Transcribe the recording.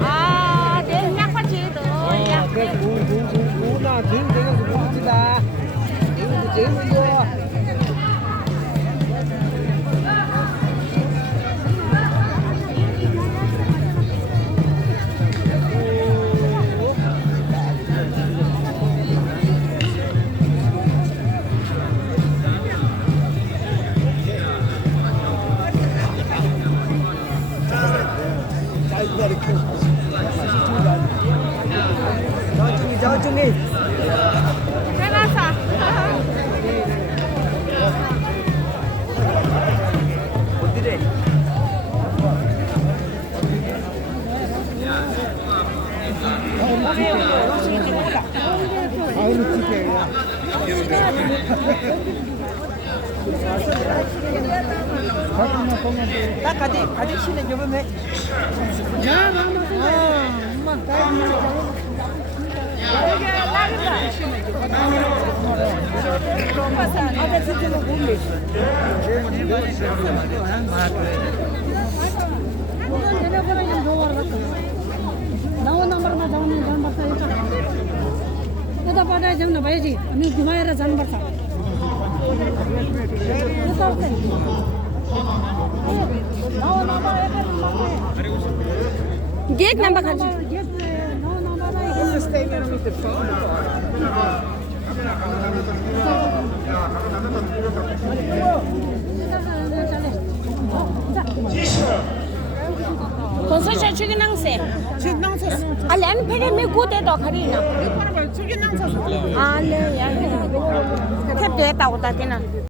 아, 내 양파치도. 그래서 누나 주인공에서 누구지다. 이거 재밌어. 저쪽에 해놨어. 어디래? 나 가지 쉬는 저번에. जाऊँ भएपछि अनि घुमाएर जानुपर्छ गेट नंबर खाली 건설차 출근항세 알레는 페레 미 고대도 가리나 알레 야 탭도 했다고 다 되나